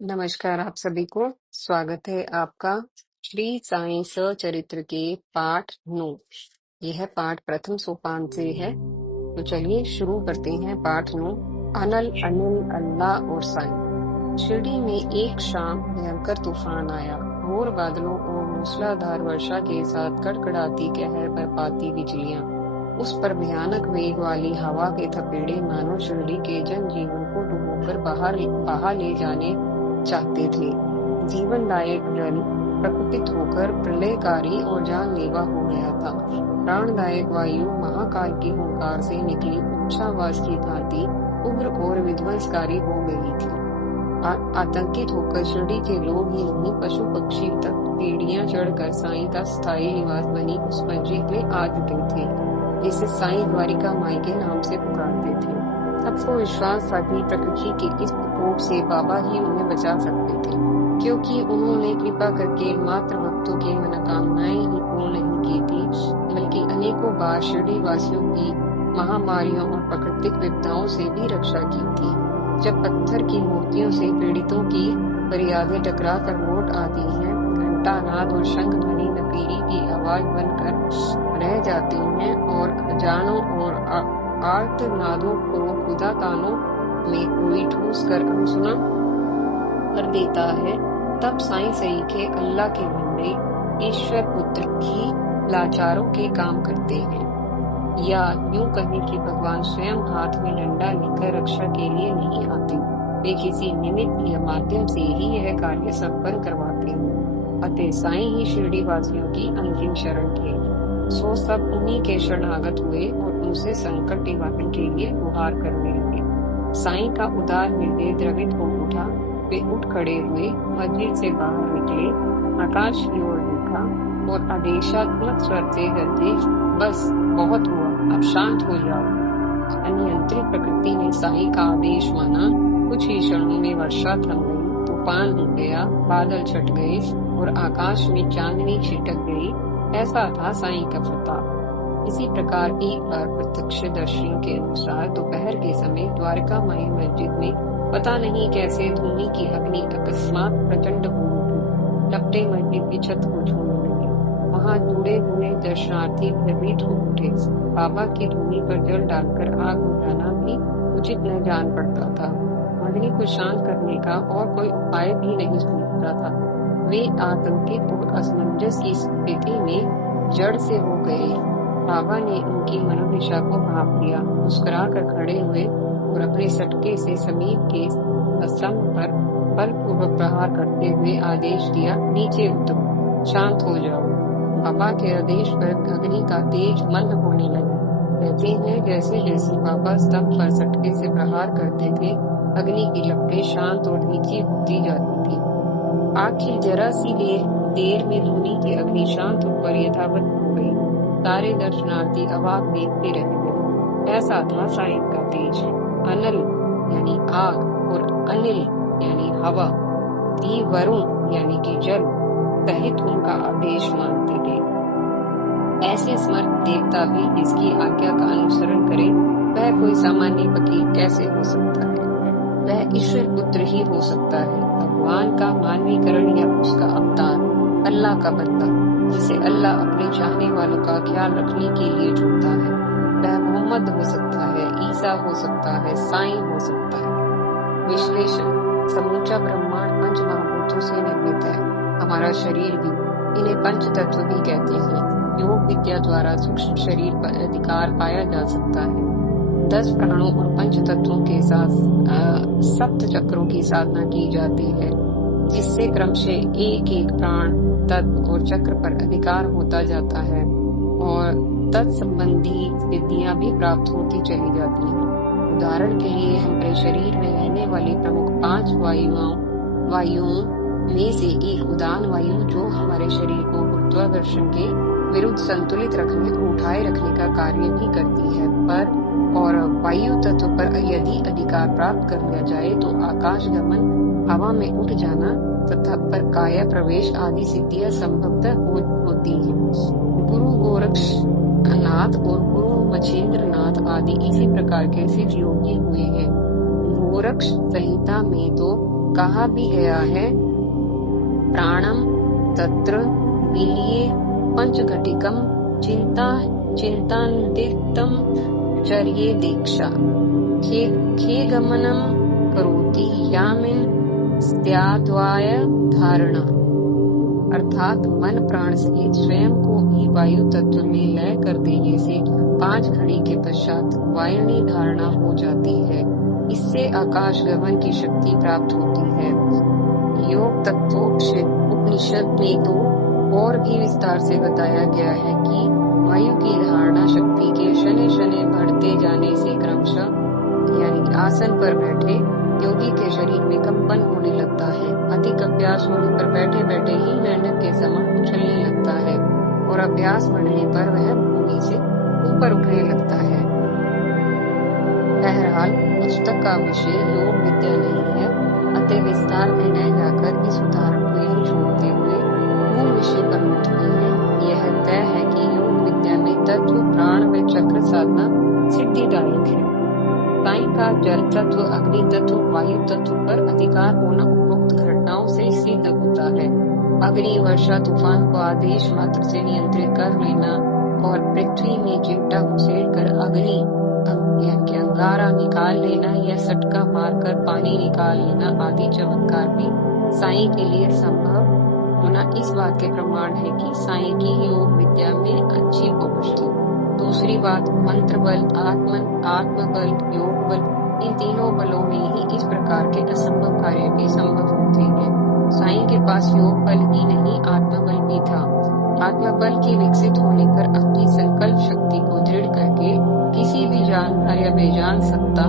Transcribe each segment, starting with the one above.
नमस्कार आप सभी को। स्वागत है आपका श्री साईं सचरित्र के पाठ 9। यह पाठ प्रथम सोपान से है। तो चलिए शुरू करते हैं पाठ 9। अनल अनिल अल्लाह और साईं। शिरडी में एक शाम भयंकर तूफान आया। घोर बादलों और मूसलाधार वर्षा के साथ कड़कड़ाती कहर बरपाती बिजलियां। उस पर भयानक वेग वाली हवा के थपेड़े मानो शिरडी के जनजीवन को डुबोकर बहा ले जाने चाहते थे। जीवन लायक जल प्रकटित होकर प्रलयकारी और जानलेवा हो गया था। प्राणदायक वायु महाकाल की हुंकार से निकली उच्चावास की भांति उग्र और विध्वंसकारी हो गई थी। आतंकित होकर शिरडी के लोग ही नहीं, पशु पक्षी तक सीढ़ियां चढ़कर साईं का स्थायी निवास बनी उस मस्जिद में आ जुटे थे, जिसे साईं द्वारिका माई के नाम से पुकारते थे। सबको विश्वास था कि प्रकृति के इस प्रकोप से बाबा ही उन्हें बचा सकते थे, क्योंकि उन्होंने कृपा करके मात्र भक्तों की मनोकामनाएं ही पूर्ण नहीं की थी, बल्कि अनेकों बार शिरडी वासियों की महामारियों और प्राकृतिक विपदाओं से भी रक्षा की थी। जब पत्थर की मूर्तियों से पीड़ितों की फरियादें टकरा कर लौट आती हैं, घंटानाद और शंख ध्वनि नफीरी की आवाज बनकर रह जाती हैं और अजानों और आर्तनादों को खुदा कानों में कोई ठूस कर अनसुना कर देता है, तब साईं सईखे अल्लाह के बंदे ईश्वर पुत्र की लाचारों के काम करते हैं। या यूं कहें कि भगवान स्वयं हाथ में डंडा लेकर रक्षा के लिए नहीं आते, वे किसी निमित्त या माध्यम से ही यह कार्य संपन्न करवाते हैं। अतः साईं ही शिरडी वासियों की अंतिम शरण थे। सो सब उन्हीं के शरणागत हुए और उनसे संकट निवारण के लिए गुहार करने लगे। साईं का उदार हृदय द्रवित हो उठा। वे उठ खड़े हुए, मस्जिद से बाहर निकले, आकाश की ओर देखा और आदेशात्मक स्वर से गरजे, बस बहुत हुआ, अब शांत हो जाओ। अनियंत्रित प्रकृति ने साईं का आदेश माना। कुछ ही क्षणों में वर्षा थम गई, तूफान हो गया, बादल छट गए और आकाश में चांदनी छिटक गई। ऐसा था साईं का प्रताप। इसी प्रकार एक बार प्रत्यक्षदर्शियों के अनुसार दोपहर के समय द्वारका माई मस्जिद में पता नहीं कैसे धूनी की अग्नि अकस्मात प्रचंड हो उठी। लपटे मस्जिद की छत को छूने लगे। वहां जुड़े हुए दर्शनार्थी भयभीत हो उठे। बाबा की धूनी पर जल डालकर आग बुझाना भी उचित न जान पड़ता था। अग्नि को शांत करने का और कोई उपाय भी नहीं सूझता था। वे आतंकित और असमंजस की स्थिति में जड़ से हो गए। बाबा ने उनकी मनोदशा को भाप लिया, मुस्कुरा कर खड़े हुए और अपने सटके से समीप के स्तंभ पर बलपूर्वक प्रहार करते हुए आदेश दिया, नीचे उतरो, शांत हो जाओ। बाबा के आदेश पर अग्नि का तेज मंद होने लगा। कहते हैं जैसे जैसे बाबा स्तंभ पर सटके से प्रहार करते थे, अग्नि की लपटें शांत और नीची होती जाती थी। आखिर जरा सी देर में धूनी की अग्नि शांत होकर यथावत हो गई। सारे दर्शनार्थी अवाक देखते रह गए। ऐसा था साईं का तेज। अनल यानी आग और अनिल यानी हवा, वरुण यानी कि जल सहित उनका आदेश मानते थे। ऐसे समर्थ देवता भी जिसकी आज्ञा का अनुसरण करे, वह कोई सामान्य फकीर कैसे हो सकता है? वह ईश्वर पुत्र ही हो सकता है, भगवान का मानवीकरण या उसका अवतार, अल्लाह का बंदा, जिसे अल्लाह अपने चाहने वालों का ख्याल रखने के लिए चुनता है। वह मोहम्मद हो सकता है, ईसा हो सकता है, साईं हो सकता है। विश्लेषण: समूचा ब्रह्मांड पंच महाभूतों से निर्मित है। हमारा शरीर भी। इन्हें पंच तत्व भी कहते हैं। योग विद्या द्वारा सूक्ष्म शरीर पर अधिकार पाया जा सकता है। 10 प्राणों और पंच तत्वों के साथ सप्त चक्रों की साधना की जाती है, जिससे क्रमशः एक एक प्राण तत्व और चक्र पर अधिकार होता जाता है और तत्संबंधी सिद्धियां भी प्राप्त होती चली जाती हैं। उदाहरण के लिए हमारे शरीर में रहने वाली प्रमुख 5 वायुओं में से एक उदान वायु, जो हमारे शरीर को गुरुत्वाकर्षण के विरुद्ध संतुलित रखने और उठाए रखने का कार्य भी करती है, पर और वायु तत्व पर यदि अधिकार प्राप्त कर लिया जाए तो आकाश गमन, हवा में उठ जाना तथा पर काया प्रवेश आदि सिद्धियां संभवतः होती हैं। गुरु गोरक्षनाथ और गुरु मछेंद्रनाथ आदि इसी प्रकार के सिद्ध योगी हुए हैं। गोरक्ष संहिता में तो कहा भी गया है, प्राणम तत्र विलीये पंचघटिकम चिंतान्वितं चर्ये दीक्षा खे गमनम करोति यामिन स्याद्वाय धारणा। अर्थात मन प्राण सहित स्वयं को भी वायु तत्व में लय कर देने से 5 घड़ी के पश्चात वायुनी धारणा हो जाती है। इससे आकाश गमन की शक्ति प्राप्त होती है। योग तत्वोपनिषद में तो और भी विस्तार से बताया गया है कि वायु की धारणा शक्ति के शनि शनि बढ़ते जाने से क्रमशः यानी आसन पर बैठे योगी के शरीर में कंपन होने लगता है। अधिक अभ्यास होने पर बैठे बैठे ही मेंढक के समान उछलने लगता है और अभ्यास बढ़ने पर वह भूमि से ऊपर उठने लगता है। बहरहाल पुस्तक का विषय योग विद्या नहीं है, अतः विस्तार में न जाकर इस उदाहरण को यही छोड़ते हुए मूल विषय पर लौटते हैं। यह तय है कि योग विद्या में तत्व प्राण व चक्र साधना सिद्धिदायक है। साई का जल तत्व, अग्नि तत्व, वायु तत्व पर अधिकार होना उपरोक्त घटनाओं से सिद्ध होता है। अग्नि वर्षा तूफान को आदेश मात्र से नियंत्रित कर लेना और पृथ्वी में चिमटा घुसेड़ कर अग्नि यानी अंगारा निकाल लेना या सटका मारकर पानी निकाल लेना आदि चमत्कार भी साई के लिए संभव होना इस बात के प्रमाण है कि साई की योग विद्या में अच्छी पहुंच थी। दूसरी बात, मंत्र बल, आत्म बल, योग बल, इन तीनों बलों में ही इस प्रकार के असंभव कार्य भी संभव होते हैं। साईं के पास योग बल ही नहीं आत्मबल भी था। आत्मबल के विकसित होने पर अपनी संकल्प शक्ति को दृढ़ करके किसी भी जानवर या बेजान सत्ता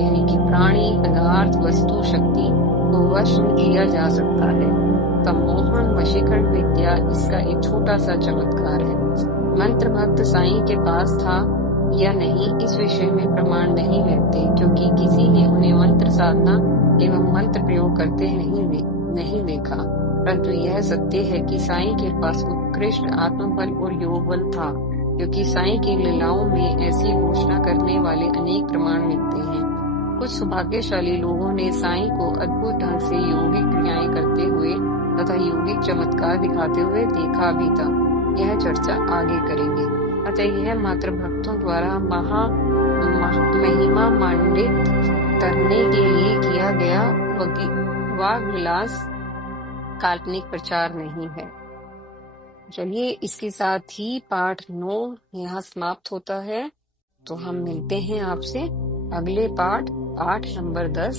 यानी कि प्राणी, पदार्थ, वस्तु, शक्ति को वश में किया जा सकता है। सम्मोहन वशीकरण विद्या इसका एक छोटा सा चमत्कार है। मंत्र भक्त साईं के पास था या नहीं इस विषय में प्रमाण नहीं मिलते, क्योंकि किसी ने उन्हें मंत्र साधना एवं मंत्र प्रयोग करते नहीं देखा। परंतु यह सत्य है कि साईं के पास उत्कृष्ट आत्मबल और योग बल था, क्योंकि साईं की लीलाओं में ऐसी घोषणा करने वाले अनेक प्रमाण मिलते हैं। कुछ सौभाग्यशाली लोगों ने साईं को अद्भुत ढंग से योगिक क्रियाएं करते हुए तथा यौगिक चमत्कार दिखाते हुए देखा भी था। यह चर्चा आगे करेंगे। अतः यह मात्र भक्तों द्वारा महिमा मंडित करने के लिए किया गया वाग विलास काल्पनिक प्रचार नहीं है। चलिए, इसके साथ ही पाठ 9 यहाँ समाप्त होता है। तो हम मिलते हैं आपसे अगले पाठ नंबर 10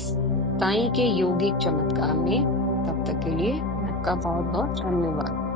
साईं के यौगिक चमत्कार में। तब तक के लिए आपका बहुत बहुत धन्यवाद।